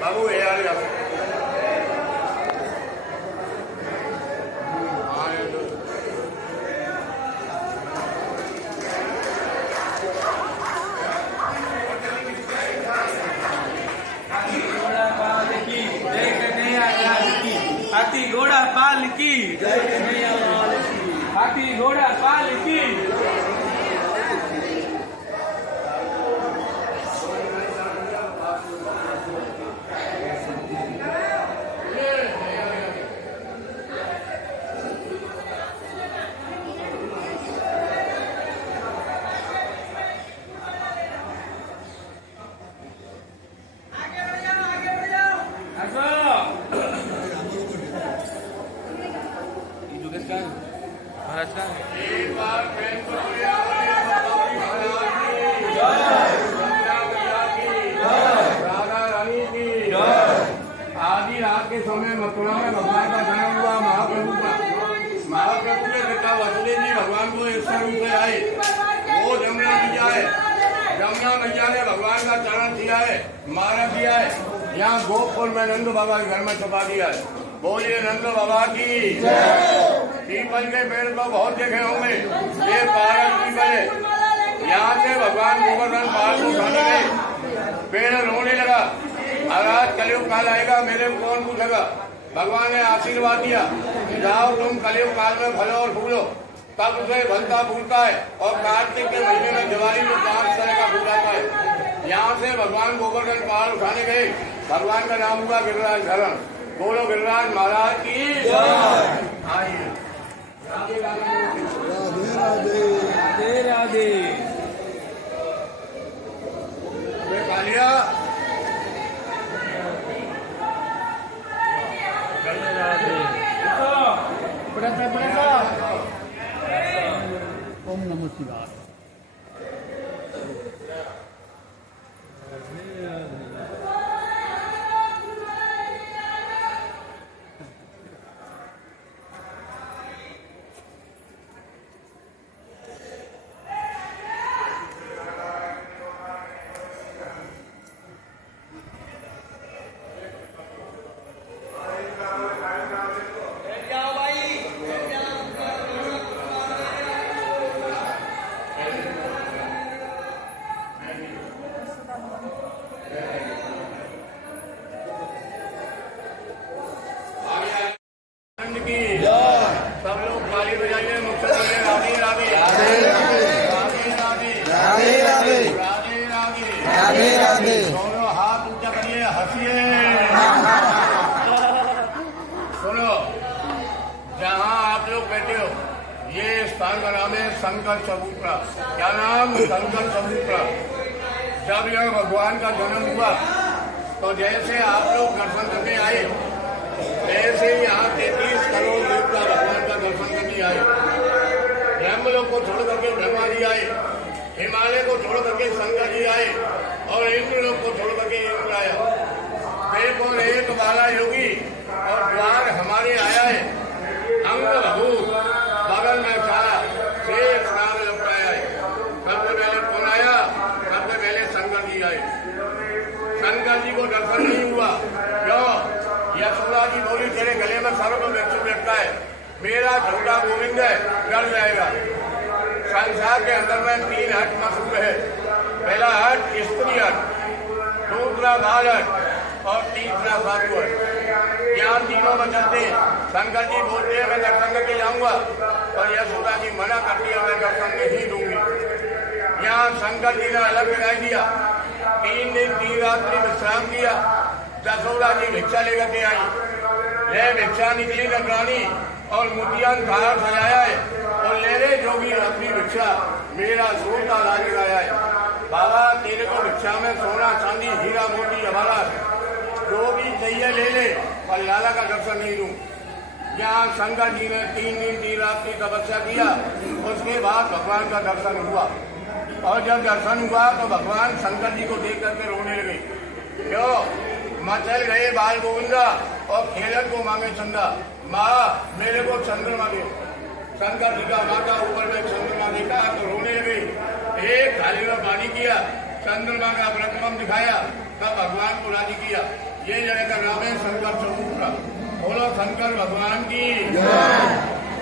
बाबू ये आ गया हाथी घोड़ा पाल की, हाथी घोड़ा पाल की। एक बार राधा रानी की आधी रात के समय मथुरा में भगवान का जन्म हुआ। महाप्रभु का महाप्रभु के पिता वसुदेव जी भगवान को एक रूप में आए। वो जमुना मैया है। जमुना मैया ने भगवान का चरण किया है, मारा किया है। यहाँ गोपुर में नंद बाबा के घर में छुपा दिया है। बोलिए नंद बाबा की। पीपल के पेड़ को बहुत देखे होंगे, ये पारक पीपल है। यहाँ से भगवान गोवर्धन पाल उठाने गए, पेड़ रोने लगा। महाराज कलयुग काल आएगा, मेरे को कौन पूछेगा। भगवान ने आशीर्वाद दिया, जाओ तुम कलयुग काल में फलो और फूलो। तब उसे बनता फूलता है। और कार्तिक के महीने में दिवाली में 5 तरह का फूल आता है। यहाँ से भगवान गोवर्धन पाल उठाने गए। भगवान का नाम हुआ गिरिराज धरण। बोलो गिरिराज महाराज की। आइए राधे राधे राधे राधे। कालिया ओम नमः शिवाय। सब लोग ताली बजाइए। मुख्य बोलिए राधे राधे राधे राधे राधे राधे राधे राधे राधे। दोनों हाथ ऊंचा करिए, हंसिए। सुनो, जहाँ आप लोग बैठे हो, ये स्थान का नाम है शंकर चबूतरा। क्या नाम? शंकर चबूतरा। जब यह भगवान का जन्म हुआ तो जैसे आप लोग दर्शन करने आए, ऐसे ही यहाँ 33 करोड़ देवता भगवान का दर्शन करने आए। ब्रह्मलोक को छोड़ करके ब्रह्मा जी आए, हिमालय को छोड़ करके शंकर जी आए, और इंद्रलोक को छोड़ करके इंद्र आया। बिल्कुल एक बाला योगी और द्वार हमारे आया है। अंग भूत बगल में सारा शेष नाम लपटाया है। सबसे पहले कौन आया? सबसे पहले शंकर जी आए। शंकर जी को दर्शन नहीं हुआ। क्यों? यशोदा जी बोली तेरे गले में सर्व व्यक्ति बैठता है, मेरा छोटा गोविंद है, डर जाएगा। संसार के अंदर में 3 हट मशहूर है। पहला हट स्त्री हट, दूसरा बाल हट और तीसरा साधु हट। यहाँ तीनों में चलते शंकर जी बोलते हैं मैं दर्शन करके जाऊंगा, और यशोदा जी मना करती है मैं दर्शन नहीं दूंगी। यहाँ शंकर जी ने अलग लगाई दिया। 3 दिन 3 रात्रि विश्राम किया। जसोदा जी भिक्षा लेकर के आई। यह भिक्षा निकली नगरानी और मोतियान धारा सजाया है और ले रे जोगी अपनी भिक्षा मेरा सोता लाज लगाया है। बाबा तेरे को भिक्षा में सोना चांदी हीरा मोती हमारा जो भी चाहिए ले ले, पर लाला का दर्शन नहीं दूं। यहाँ शंकर जी ने 3 दिन 3 रात की तपस्या किया। उसके बाद भगवान का दर्शन हुआ और जब दर्शन हुआ तो भगवान शंकर जी को देख करके रोने लगे। क्यों? मचल गए बाल गोविंदा और खेलत को मांगे चंदा। माँ मेरे को चंद्रमा दे। शंकर जी का माता ऊपर में चंद्रमा देखा तो रोने लगे। एक थाली में पानी किया, चंद्रमा का प्रतिबिंब दिखाया, तब भगवान को राजी किया। ये जगह का नाम है शंकर चबूतरा। बोलो शंकर भगवान की।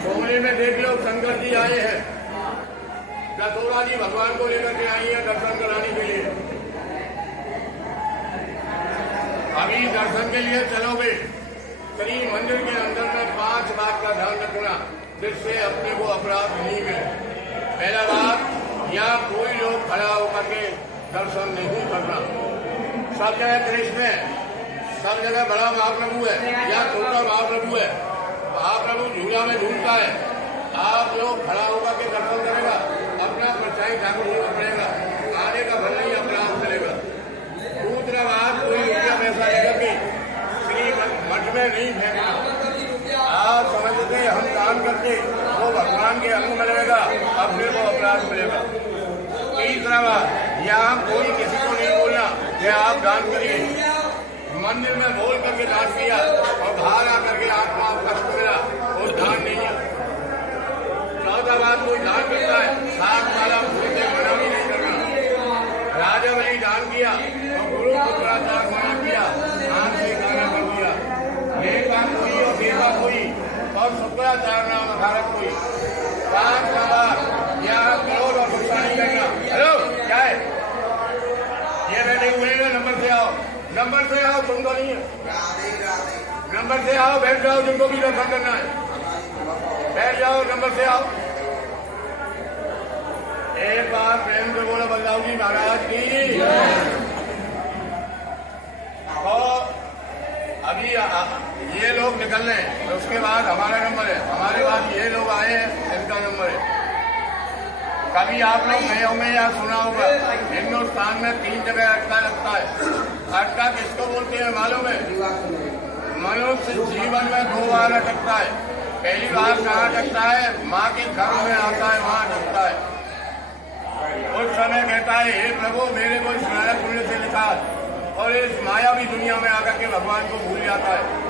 सोमनी में देख लो शंकर जी आए हैं। जसोदा जी भगवान को लेकर के आई है दर्शन कराने के लिए। अभी दर्शन के लिए चलोगे, श्री मंदिर के अंदर में 5 बात का ध्यान रखना जिससे अपने को अपराध नहीं मिले। पहला बात, यहाँ कोई लोग खड़ा होकर के दर्शन नहीं करना। सब जगह कृष्ण है, सब जगह बड़ा महाप्रभु है या छोटा महाप्रभु है। महाप्रभु झूला में झूलता है। आप लोग खड़ा होकर के दर्शन करेगा, अपना परछाई ठाकुर जी को पड़ेगा, आने का भला ही अपराध करेगा। दूसरा बात, कोई रुपया पैसा लेकर के श्री मठ में नहीं फेंकना। आप समझते हम काम करते वो भगवान के अंग में लगेगा, अपने को अपराध मिलेगा। तीसरा बात, यहाँ कोई किसी को नहीं बोलना कि आप दान करिए। मंदिर में बोल करके दान किया और बाहर आकर के आत्मा कष्ट मिला, वो दान नहीं है। चौथा बात, कोई दान करता है सात माला से मना भी नहीं करना। राजा वही दान किया और गुरु पुत्राचार मना किया, आंख से गाना कर दिया। लेखा कोई और देवा कोई और शुक्राचार नाम भारत कोई। पांच नंबर, यहाँ क्रोध और गुस्सा नहीं करना। हेलो क्या है ये? मैं नहीं बोलेगा। नंबर से आओ, नंबर से आओ, तुम तो नहीं है। नंबर से आओ, बैठ जाओ, जिनको भी दर्शन करना है बैठ जाओ, नंबर से आओ। एक बार प्रेम से बोलो बलदाऊ जी महाराज की। और अभी ये लोग निकल रहे हैं, उसके बाद हमारा नंबर है, हमारे बाद ये लोग आए हैं, इनका नंबर है। कभी आप लोग गए होंगे या सुना होगा, हिंदुस्तान में 3 जगह अटका लगता है। अटका किसको बोलते हैं मालूम है? मनुष्य जीवन में 2 बार अटकता है। पहली बार कहाँ अटकता है? माँ के घर में आता है, वहाँ अटकता है। उस समय कहता है हे प्रभु मेरे को स्नाया पुण्य से निकाल, और इस मायावी दुनिया में आकर के भगवान को भूल जाता है।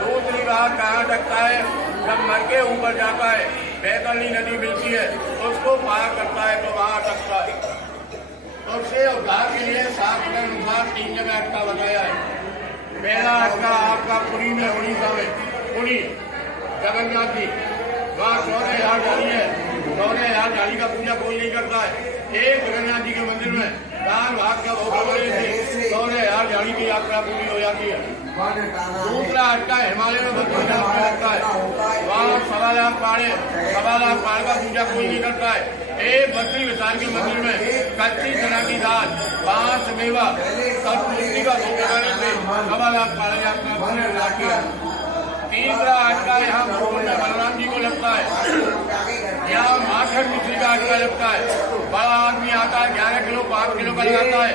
दूसरी बार कहाँ अटकता है? जब मर के ऊपर जाता है, बैतरणी नदी मिलती है, उसको पार करता है तो वहाँ अटकता है। तो उससे उद्धार के लिए शास्त्र के अनुसार 3 जगह अटका बताया है। पहला अटका आपका पुरी में, उड़ीसा में, पुरी जगन्नाथ जी, वहाँ 14,000 जाली है। 14,000 जाली का पूजा कोई नहीं करता है। एक जगन्नाथ जी के मंदिर में 4 भाग का भोग लगाने से 14,000 जाली की यात्रा पूरी हो जाती है। दूसरा अटका हिमालय में बद्रीनाथ में लगता है, वहाँ 1.25 लाख पहाड़े, 1.25 लाख पहाड़ का पूजा कोई नहीं करता है। एक बद्री विशाल के मंदिर में कच्ची चना की दाल, 5 मेवा और तुलसी का भोग लगाने से 1.25 लाख पहाड़ यात्रा पूरी हो जाती है। तीसरा अटका यहाँ भोपाल में बलराम जी को लगता है। यहाँ माखन मिश्री का अटका लगता है। बड़ा आदमी आता है 11 किलो 5 किलो का लगाता है।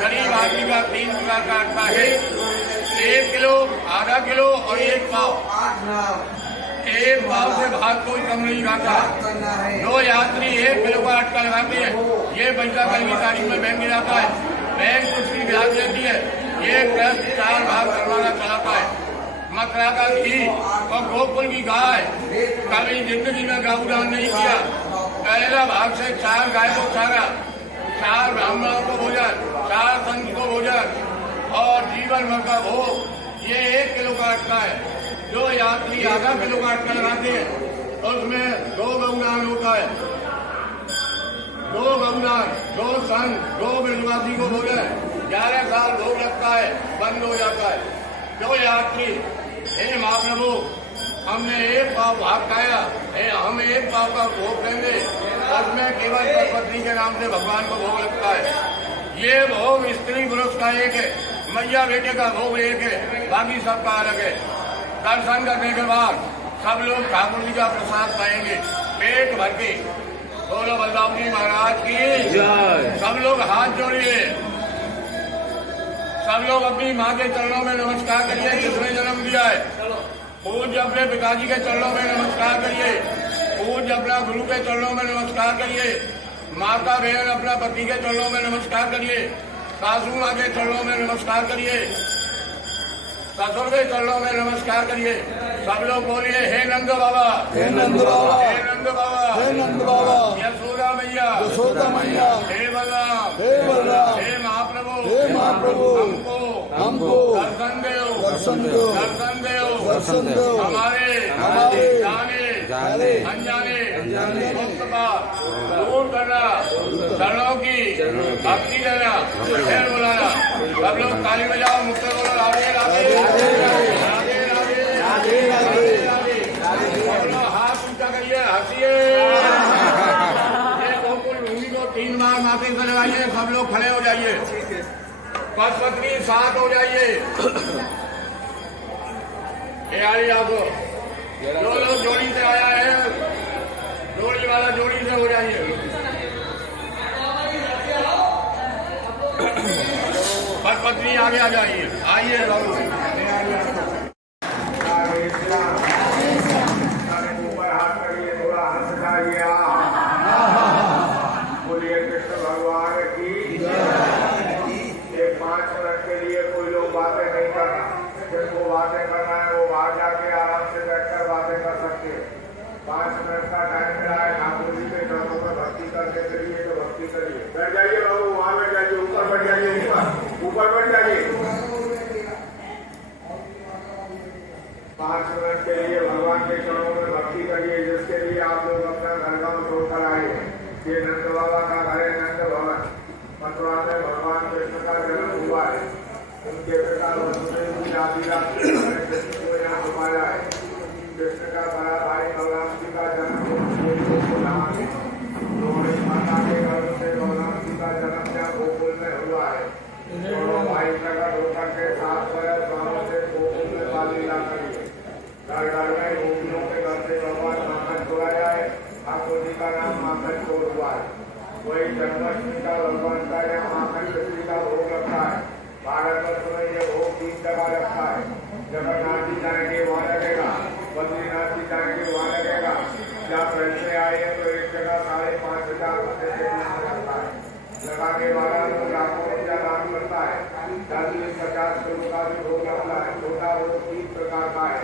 गरीब आदमी का 3 प्रकार का अटका है, 1 किलो, आधा किलो और 1 पाव। 1 पाव से भाग कोई कम नहीं खाता। 2 यात्री 1 किलो का अटका लगाते हैं। ये पैसा कल की तारीख में बैंक जाता है, बैंक कुछ भी ब्याज देती है। ये ट्रस्ट 4 भाग करवाना चलाता है। मथुरा का घी और गोकुल की गाय, कभी जिंदगी में गौदान नहीं किया। पहला भाग से 4 गाय को चारा, 4 ब्राह्मणों को भोजन, 4 संत को भोजन और जीवन भर का भोग। ये 1 किलो का अटका है। जो यात्री आधा किलो का अटका लगाते हैं उसमें 2 गौदान होता है। 2 गौदान, 2 संत, 2 ब्रजवासी को भोजन, 11 साल भोग लगता है, बंद हो जाता है। जो यात्री हे महाप्रभु हमने 1 पाव भाग खाया, हम 1 पाव का भोग देंगे, उसमें केवल पत्नी के नाम से भगवान को भोग लगता है। ये भोग स्त्री पुरुष का एक है। मैया बेटे का भोग लेके बाकी सबका अलग है। दर्शन करने के बाद सब लोग ठाकुर जी का प्रसाद पाएंगे पेट भर के। बोलो बलराम जी महाराज की जय। सब लोग हाथ जोड़िए, सब लोग अपनी माँ के चरणों में नमस्कार करिए जिसने जन्म दिया है। पूज्य अपने पिताजी के चरणों में नमस्कार करिए, पूज्य अपना गुरु के चरणों में नमस्कार करिए, माता बहन अपना पति के चरणों में नमस्कार करिए, सासू माँ के चरणों में नमस्कार करिए, ससुर के चरणों में नमस्कार करिए। सब लोग बोलिए हे नंद बाबा, हे नंद बाबा, हे नंद बाबा, हे नंद बाबा, यशोदा मैया, यशोदा मैया, हे बलराम, हे बलराम, हे महाप्रभु, हे महाप्रभु, हमको दर्शन दो, दर्शन दो, दर्शन दो, दर्शन दो, हमारे जाने अनजाने मुक्त का दूर करना, चरणों की भक्ति करना, फिर बुलाना। सब लोग ताली बजाओ, मुक्त बोलो राधे राधे राधे राधे राधे राधे। बोलो हाथ ऊंचा करिए, हंसिए। ये गोकुल भूमि को 3 बार माथे से लगाइए। सब लोग खड़े हो जाइए, पशुपत्नी साथ हो जाइए। ये आइए आपको जो लोग जोड़ी से आया है, जोड़ी वाला जोड़ी से हो जाइए। पत्नी आगे आ जाइए, आइए बाबू। ऊपर हाथ करिए, थोड़ा हाथ दिखाइए। बोलिए कृष्ण भगवान की। एक 5 मिनट के लिए कोई लोग बातें नहीं करना, जिनको बातें करना है वो बाहर जाके आराम से बैठकर बातें कर सकते हैं। 5 मिनट का टाइम मिला है ठाकुर जी के चरणों पर भक्ति करने के लिए, तो भक्ति करिए। बैठ जाइए बाबू, वहां बैठ जाइए, ऊपर बैठ जाइए, ऊपर बैठ जाइए। 5 मिनट के लिए भगवान के चरणों में भक्ति करिए, जिसके लिए आप लोग अपना घर गाँव छोड़कर आए। ये नंद बाबा का घर है, नंद भवन। मथुरा में भगवान कृष्ण का जन्म हुआ है। उनके पिता वसुदेव जी कृष्ण को यहाँ छुपाया है। कृष्ण का बड़ा भाई बलराम जी का जन्म माता के गर्भ से बलराम जी का जन्म यहाँ गोकुल में हुआ है। दोनों भाई प्रकट होकर के 7 बरस गाँव से गोकुल में बालीला करिए। घर घर में गोपियों के घर से भगवान माखन चुराया है। ठाकुर जी का नाम माखन चोर हुआ है। वही जन्माष्टमी का भगवान का यहाँ माखन कृष्ण का भोग रखा है। भारतवर्ष में ये भोग 3 जगह रखा है। जगन्नाथ जी जाएंगे वहाँ लगेगा, बद्रीनाथ जी जाएंगे वहाँ लगेगा। जब पैसे आए हैं तो एक जगह 5,500 रुपये से रखा है। लगाने वाला लोग लाखों रुपया दान करता है। 40-50 किलो का भी भोग लगता है। छोटा भोग 3 प्रकार का है,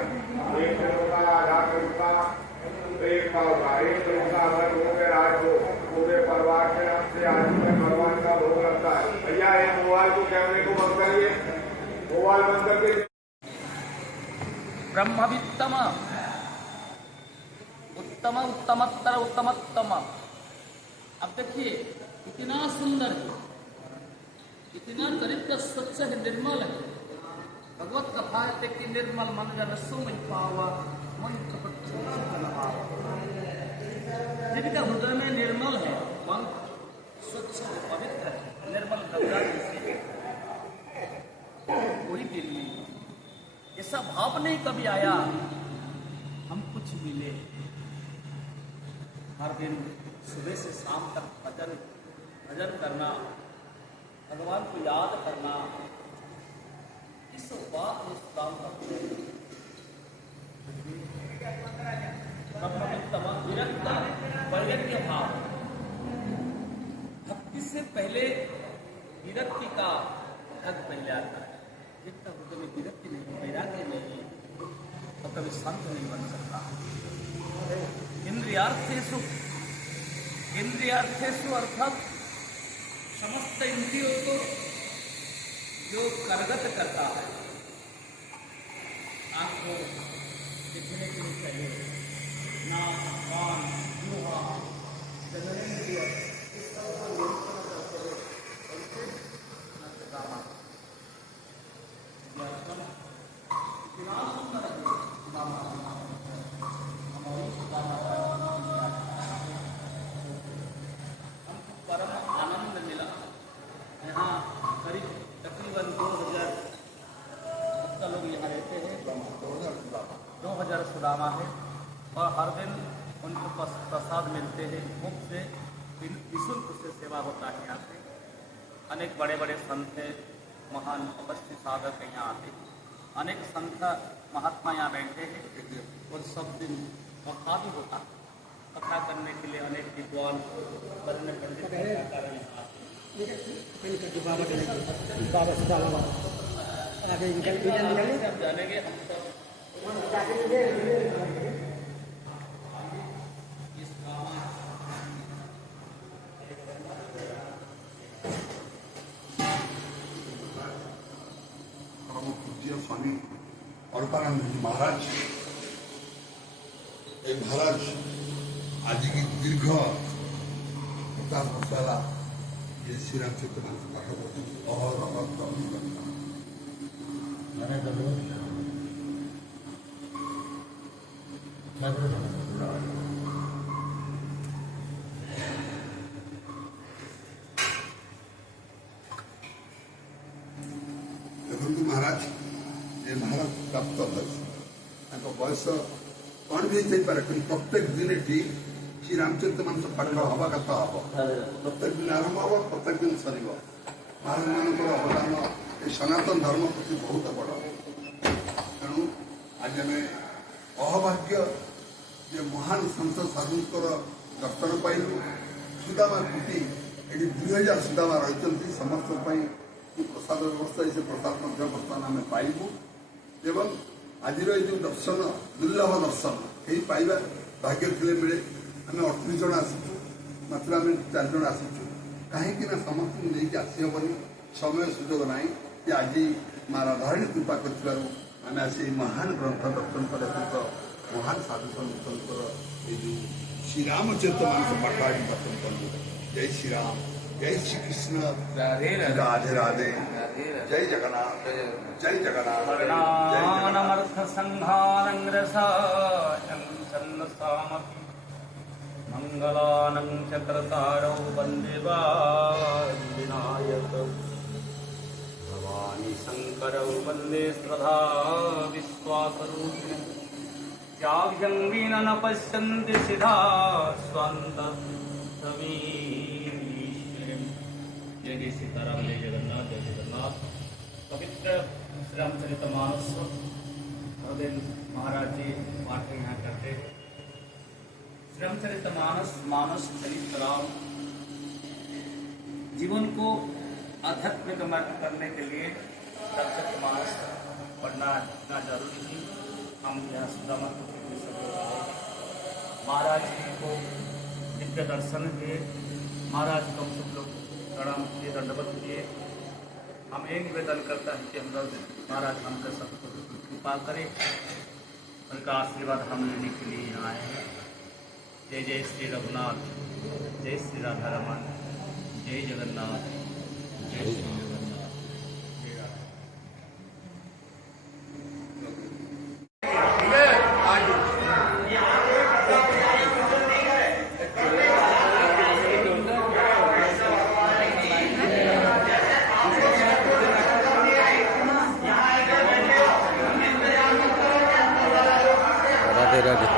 1 किलो का, आधा किलो का, 1 पाव का। 1 किलो का अगर भोग है आज हो, पूरे परिवार के नाम से आज में भगवान का भोग लगता है। भैया ये मोबाइल को कैमरे को बंद करिए, मोबाइल बंद करके। ब्रह्मवित्तम उत्तम उत्तमत्तर उत्तमोत्तम। अब देखिए इतना सुंदर है, इतना चरित्र स्वच्छ है, निर्मल है। भगवत कथा है कि निर्मल मन जन सुमन पावा मन कपट जिनका हृदय में निर्मल है, मन स्वच्छ है, पवित्र है, निर्मल गंगा जैसे, कोई दिल नहीं ऐसा भाव नहीं कभी आया हम कुछ मिले। हर दिन सुबह से शाम तक भजन करना, भगवान को याद करना, इस बात उस काम करते हैं। निरंतर वैराग्य भाव, भक्ति से पहले विरक्ति का हक पहले आता है। जितना हृदय में विरक्ति नहीं, वैराग्य नहीं, तो कभी संत नहीं बन सकता। इंद्रियार्थेषु अर्थात समस्त इंद्रियों को जो करगत करता है। आपको देखने के लिए चाहिए नाक, कान, मुँह, जननेंद्रिय, इस सब को नियंत्रण करते हुए उनसे नचगामा इतना सुंदर है। हमको परम आनंद मिला। यहाँ करीब तकरीबन 2000 यहाँ रहते हैं 2000 सुदामा है और हर दिन उनको प्रसाद मिलते हैं मुफ्त से निःशुल्क से सेवा होता है यहाँ से। अनेक बड़े बड़े संत हैं, महान तपस्वी साधक यहाँ आते हैं, अनेक संत महात्मा यहाँ बैठे हैं और सब दिन कथा भी होता है। कथा करने के लिए अनेक विद्वान करने पंडित जानेंगे हम सब पूज्य स्वामी अरूपानंद जी महाराज एक महाराज आज की दीर्घ 50 वर्ष है ये श्री रामचरित मानस पाठ करते और देखु महाराज ये महाराज प्राप्त बयस कौन भी पारे प्रत्येक दिन ये श्री रामचरित मानस पाठ हवा कथा हम प्रत्येक दिन आरंभ हम प्रत्येक दिन सर महाराज मान अवदान ये सनातन धर्म प्रति बहुत बड़ तेणु आज आम अहभाग्य जे महान संत साधुकर दर्शन पाइलु सुदामा कुटी ये 2000 सुदामा रही समस्त प्रसाद व्यवस्था से प्रसाद बर्तमान आम पाइबू एवं आज जो दर्शन दुर्लभ दर्शन कहीं पाइबा भाग्य थे मिले आम 38 जन आसीचु मात्र आम 4 जन आसीचु कहीं समस्त नहीं आसीहबनी समय सुजोग ना कि आज माँ राधारणी कृपा कर महान ग्रंथ दर्शन कर महान साधु संतर ये जो श्री रामचरित मानस पाठ दर्शन कलु। जय श्री राम, जय श्री कृष्ण, राधे राधे, जय जगन्नाथ, जय जगन्नाथ। मंगलानं चक्रतारौ वन्दे विनायक भवानी शंकरौ वन्दे श्रद्धा विश्वासरूपिणं त्याभ्यं विना न पश्यन्ति सिद्धा स्वान्तमीश्वरं। जय जय सीताराम, जय जगन्नाथ, जय जगन्नाथ। पवित्र रामचरितमानस हर दिन महाराज जी पाठ यहाँ करते हैं। रामचरितमानस मानस चरित राम जीवन को आध्यात्मिक मार्ग करने के लिए रामचरितमानस पढ़ना इतना जरूरी है। हम यहाँ सुदामा महाराज जी को दिव्य दर्शन किए, महाराज को हम सब लोग प्रणाम किए, दंडवत किए। हम ये निवेदन करता है कि हम लोग महाराज हमको सबको कृपा करें, उनका आशीर्वाद हम लेने के लिए यहाँ आए हैं। जय जय श्री रघुनाथ, जय श्री राधा रमन, जय जगन्नाथ, जय श्री जगन्नाथ, जय राधा। राधे राधे।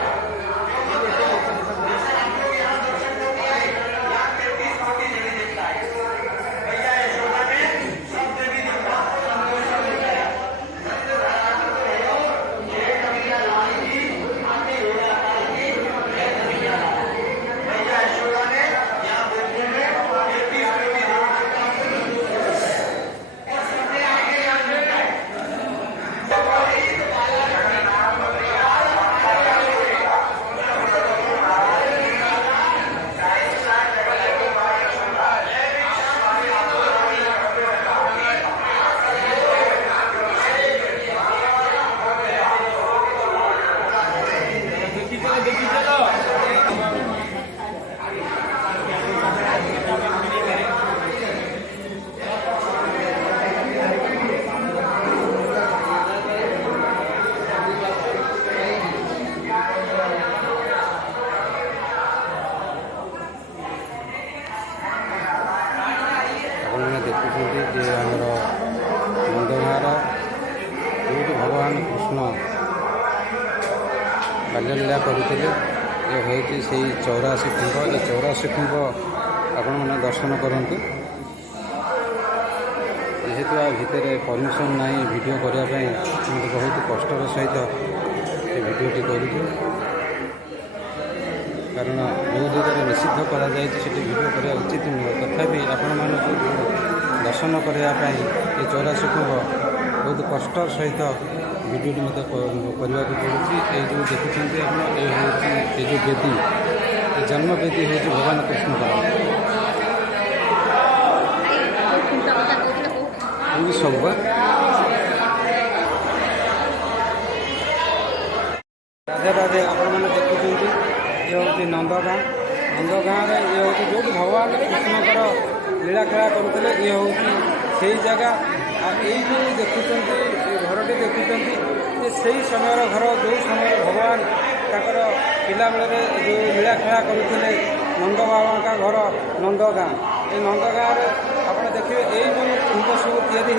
भगवान कृष्ण बाल्यलीला करते ये हूँ से 84 खुंब। ये 84 खुंब आपण मैंने दर्शन करूँ। जेहेतु आ भितर परमिशन ना वीडियो करने मुझे बहुत कष्टर सहित ये वीडियोटी करूँ, कारण जो जगह निषिद्ध करा जाए वीडियो करने उचित नुह। तथापि आपण मानक दर्शन करने ये 84 खुंब बहुत कष्ट सहित वीडियोटी मत करने को पड़ी। ये जो देखुं ये जो वेदी जन्म वेदी हूँ भगवान कृष्ण सब राधे राधे। आपण मैंने देखुं ये हूँ नंदगाँ। नंदगाँ ये हूँ जो भगवान कृष्णकर लीला खेला करुले ये हूँ से जगह। यही जो देखुं घरटी देखुं ये से समय घर जो समय भगवान ताकर पिला बेले जो लीला खेला करुले नंद बाबा का घर नंदगाँ। ये नंदगाँ आप देखिए यही जो खुंब सब तैयारी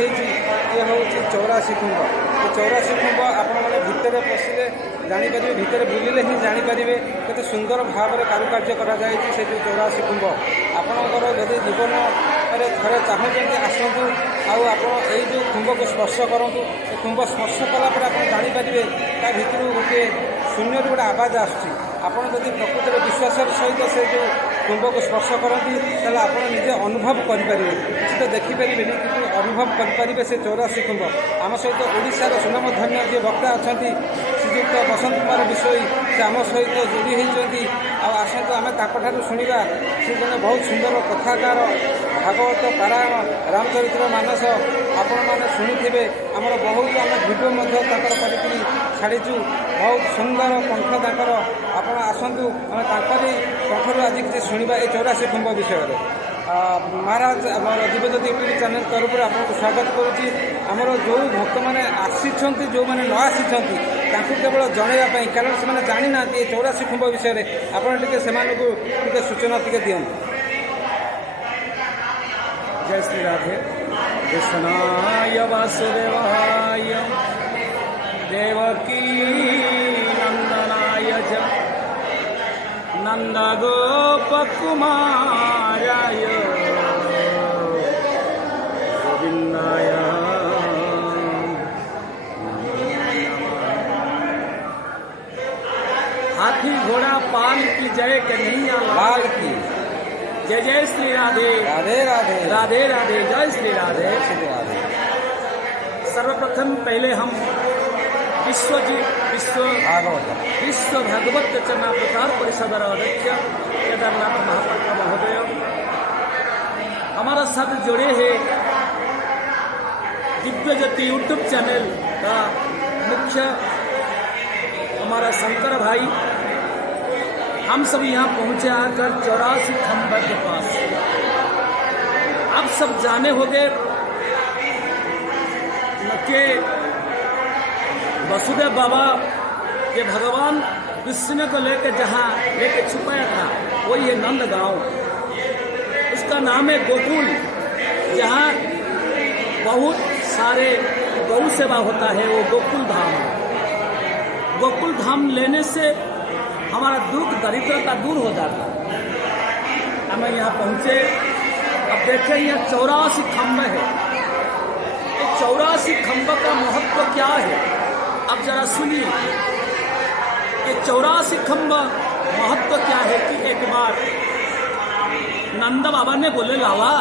ये हूँ 84 खुंब। ये 84 खुंब आपण मैंने भितर पशिले जापर भितर बुलिले ही जापर केते सुंदर भाव में कारुकार्य करा से जो 84 खुंब आपणकर जदि जीवन थे चाहते आसतु आप जो खुंब को स्पर्श करूँ। खुंब स्पर्श कलापर आप जापर ता भर गोटे शून्य गोटे आवाज आसपण जदि प्रकृतिर विश्वास सहित से जो खुंब को स्पर्श करती आप निजे अनुभव करेंगे। किसी तो देखिपारे कि अनुभव करेंगे से 84 खुंब। आम सहित ओडिशार सुनामधन्य जी वक्ता अच्छा श्रीजुक्त बसंत कुमार विषयी से आम सहित जोड़ी होती। आसतु आम ताकू शुणा से जन बहुत सुंदर कथाकार भागवत पारायण रामचरित्र मानस आपण मैंने शुणुवे। आमर बहुत आम भिडियो कर छाड़ीचु बहुत सुंदर कंठ ताकर आप आसतु आम कंठर आज किसी शुणा ये 84 खुंब विषय में। महाराज आमर दिव्यज्योति टीवी चैनल तरफ आपको स्वागत करुच्ची। आमर जो भक्त मैंने आसी जो मैंने न आसी केवल जनवाई कारण से जानी ना ये 84 खुंब विषय में आप सूचना टे दिखाँ। जय श्री राधे। कृष्णाय वासुदेवाय देवकी नंदनाय च नंदगोपकुमाराय गोविंदाय हाथी घोड़ा पाल की जय कन्हैया लाल की। जय जय श्री राधे। राधे राधे राधे राधे। जय श्री राधे। श्री राधे। सर्वप्रथम पहले हम विश्व भागवत रचना प्रचार परिषद अध्यक्ष केदारनाथ महापात्र महोदय हमारा साथ जुड़े हैं दिव्यज्योति यूट्यूब चैनल का मुख्य हमारा शंकर भाई। हम सब यहाँ पहुंचे आकर 84 खंभ के पास। आप सब जाने होंगे कि वसुदेव बाबा के भगवान कृष्ण को लेकर जहाँ लेके छुपाया था वो ये नंद गांव, उसका नाम है गोकुल, जहाँ बहुत सारे गौ सेवा होता है। वो गोकुल धाम। गोकुल धाम लेने से हमारा दुख दरिद्रता दूर हो जाता। हम यहाँ पहुँचे। अब देखें यहाँ 84 खंभ है। 84 खंभ का महत्व क्या है अब जरा सुनिए। ये 84 खंभ महत्व क्या है कि एक बार नंद बाबा ने बोले लाला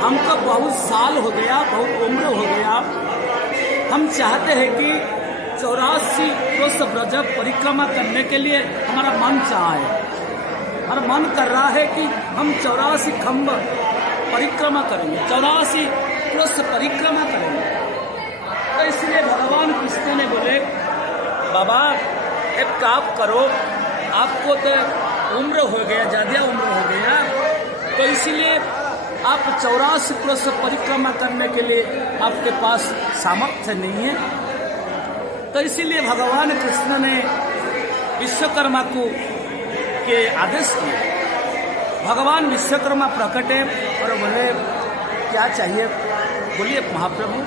हमको बहुत साल हो गया, बहुत उम्र हो गया, हम चाहते हैं कि 84 कोस ब्रज परिक्रमा करने के लिए हमारा मन चाहे। हमारा मन कर रहा है कि हम 84 खंभ परिक्रमा करेंगे, 84 कोस परिक्रमा करेंगे। तो इसलिए भगवान कृष्ण ने बोले बाबा एक काम करो, आपको तो उम्र हो गया, ज्यादा उम्र हो गया, तो इसीलिए आप 84 कोस परिक्रमा करने के लिए आपके पास सामर्थ्य नहीं है। तो इसीलिए भगवान कृष्ण ने विश्वकर्मा को के आदेश किए। भगवान विश्वकर्मा प्रकटे और बोले क्या चाहिए, बोलिए महाप्रभु।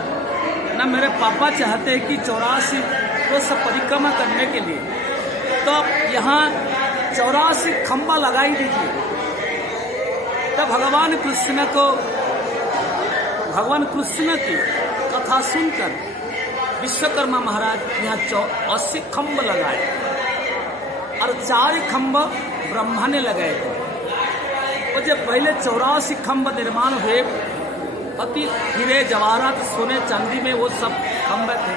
ना मेरे पापा चाहते हैं कि 84 को सब परिक्रमा करने के लिए, तो यहाँ 84 खंबा लगाई दीजिए। तो भगवान कृष्ण की कथा सुनकर विश्वकर्मा महाराज यहाँ 80 खंभ लगाए और 4 खंभ ब्रह्मा ने लगाए थे। और जब पहले 84 खंभ निर्माण हुए, अति हीरे जवाहरात सोने चांदी में वो सब खंभ थे।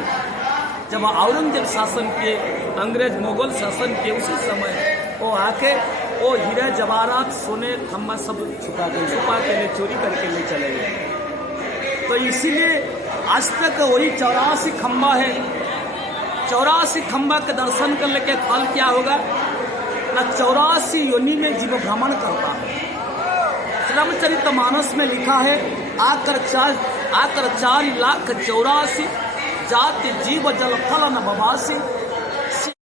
जब औरंगजेब शासन किए, अंग्रेज मुगल शासन किए, उसी समय वो आके वो हीरे जवाहरात सोने खंभा सब छुपा के ले चोरी करके ले चले गए। तो इसीलिए आज तक वही 84 खंभा है। 84 खंभा के दर्शन करने के फल क्या होगा ना, 84 योनि में जीव भ्रमण करता है। रामचरितमानस में लिखा है, आकर 4,84,000 जाति जीव जल फल न बवासी,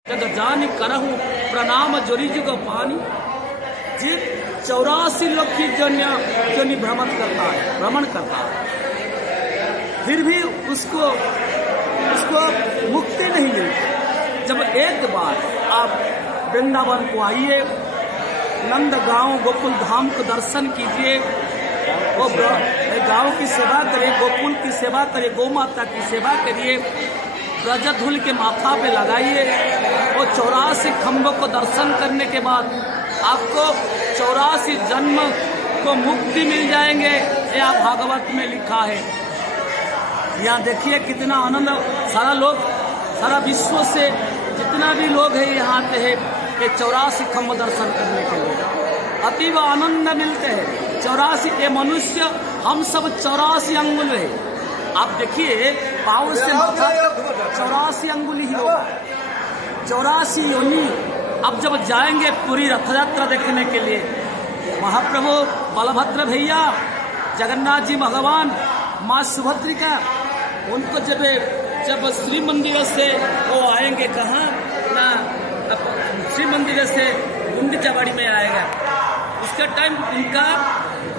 जग जान करहु प्रणाम जोरी जुग पानी। जीव 84 लोग की जोनि भ्रमण करता है, फिर भी उसको मुक्ति नहीं मिलती। जब एक बार आप वृंदावन को आइए, नंद गांव गोकुल धाम को दर्शन कीजिए, वो गांव की सेवा करिए, गोकुल की सेवा करिए, गौ माता की सेवा करिए, ब्रजधुल के माथा पे लगाइए। और 84 खंभों को दर्शन करने के बाद आपको 84 जन्म को मुक्ति मिल जाएंगे, यह भागवत में लिखा है। यहाँ देखिए कितना आनंद, सारा विश्व से जितना भी लोग हैं यहाँ आते हैं ये 84 खंभ दर्शन करने के लिए, अतीब आनंद मिलते हैं। 84 ये मनुष्य हम सब 84 अंगुल है। आप देखिए पाँव से माथा 84 अंगुल ही होगा, 84 योनि। अब जब जाएंगे पूरी रथ यात्रा देखने के लिए, महाप्रभु बलभद्र भैया, जगन्नाथ जी भगवान, माँ सुभद्रिका, उनको जब श्री मंदिर से वो आएंगे, कहाँ ना श्री मंदिर से गुंडीचाबाड़ी में आएगा, उसका टाइम उनका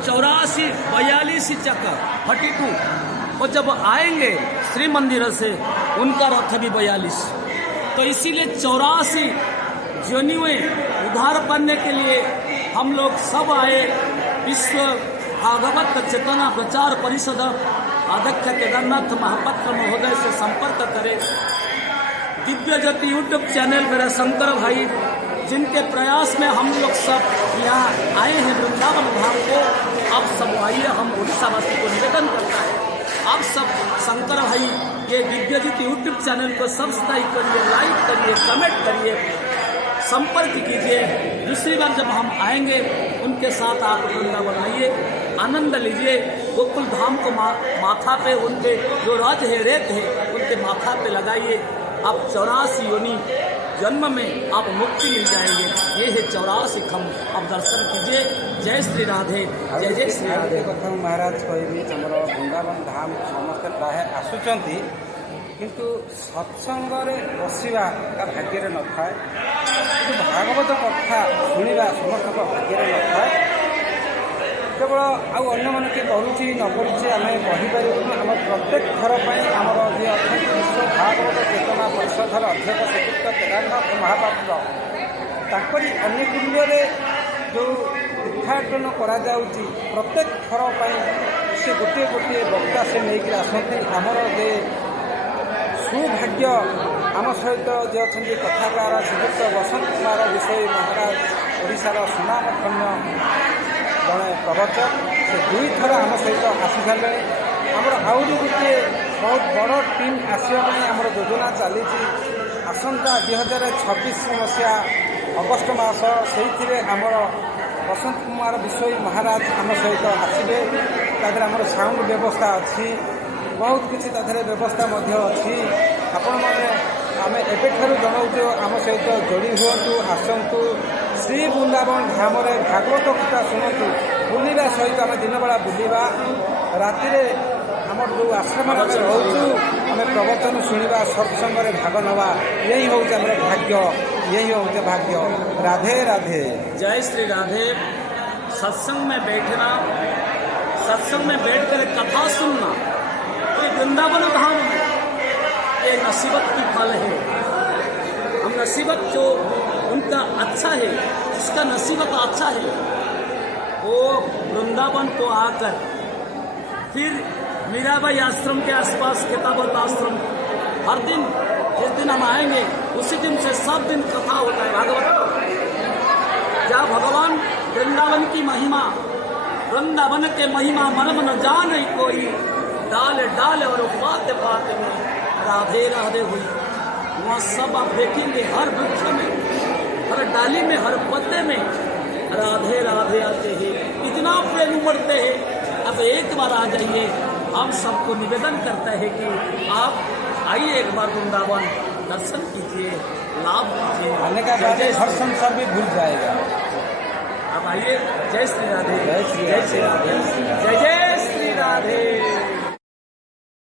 42 चक्कर 42। और जब आएंगे श्री मंदिर से उनका रथ भी 42। तो इसीलिए 84 योनियों उद्धार पाने के लिए हम लोग सब आए। विश्व भागवत चेतना प्रचार परिषद अध्यक्ष केदारनाथ महापात्र महोदय से संपर्क करें। दिव्य ज्योति यूट्यूब चैनल मेरा शंकर भाई, जिनके प्रयास में हम लोग सब यहाँ आए हैं वृंदावन धाम को। आप सब आइए, हम उड़ीसावासी को निवेदन करता है, आप सब शंकर भाई ये दिव्य ज्योति यूट्यूब चैनल को सब्सक्राइब करिए, लाइक करिए, कमेंट करिए, संपर्क कीजिए। दूसरी बार जब हम आएंगे उनके साथ आप वृंदावन आइए, आनंद लीजिए। गोकुल धाम को माथा पे उनके जो राज है, रेत है, उनके माथा पे लगाइए। आप 84 योनि जन्म में आप मुक्ति मिल जाएंगे। ये है 84 खंभ, आप दर्शन कीजिए। जय श्री राधे, जय जय श्री राधे। प्रथम महाराज कहबी आमर वृंदावन धाम समस्ते प्राय आसुचंती, किंतु सत्संगरे बसिबा भाग्य न थाए, किंतु भागवत कथा शुणा समस्त भाग्य न थाए। केवल आने किए करुच्ची न करुच्ची आम कहीपर आम प्रत्येक घर पर आमर जी अच्छा विश्व भागवत चेतना परिषदर अध्यक्ष श्रीयुक्त केदारनाथ महापात्र ताकरी अनुकूल्य जो तीर्थाटन कराଯାଉଛି प्रत्येक घर पर से गोटे गोटे वक्ता से नहीं आसती। आमर जे सौभाग्य आम सहित जे अच्छा कथाकार श्रीयुक्त बसंत कुमार विषय महाराज ओडिशार सुनामधन्य जड़े प्रवचक, से 2 थर आम सहित आसी सारे। आमर आहरी गोटे बहुत बड़ टीम आसवाई आमर योजना चली। आसंता 2026 मसीहा अगस्ट मास से आमर बसंत कुमार विषय महाराज आम सहित आसवे। तादर आमर साउंड व्यवस्था अच्छी, बहुत किसी तादर व्यवस्था अच्छी। आपण मैंने आम एबेठार जनाऊँ आम सहित जोड़ी हुंतु, आसतु श्री वृंदावन धाम भागवत कथा शुणु। बुलवा सहित आम दिन बेला बुलवा, राति आम जो आश्रम रोचु आम प्रवचन शुणा, सत्संग भाग नवा, यही हूँ आम भाग्य, यही हूँ भाग्य। राधे राधे, जय श्री राधे। सत्संग में बैठना, सत्संग में बैठकर कथा सुनना, तो वृंदावन धाम है। ये नसीबत की फल है। हम नसीबत जो उनका अच्छा है, जिसका नसीबत अच्छा है, वो वृंदावन को आकर फिर मीराबाई आश्रम के आसपास केतावत आश्रम हर दिन जिस दिन हम आएंगे उसी दिन से सब दिन कथा होता है भागवत। जहाँ भगवान वृंदावन की महिमा, वृंदावन के महिमा मर्म न जाने कोई, डाल डाल और पाते पाते में राधे राधे हुई। वहाँ सब आप देखेंगे हर वृक्ष में, हर डाली में, हर पत्ते में राधे राधे आते हैं, इतना प्रेम उमड़ते हैं। अब एक बार आ जाइए, हम सबको निवेदन करते हैं कि आप आइए एक बार वृंदावन, दर्शन कीजिए, लाभ कीजिए। आने का बाद हर संसार भी भूल जाएगा। अब आइए। जय श्री राधे, जय श्री राधे, जय श्री राधे, जय जय श्री राधे।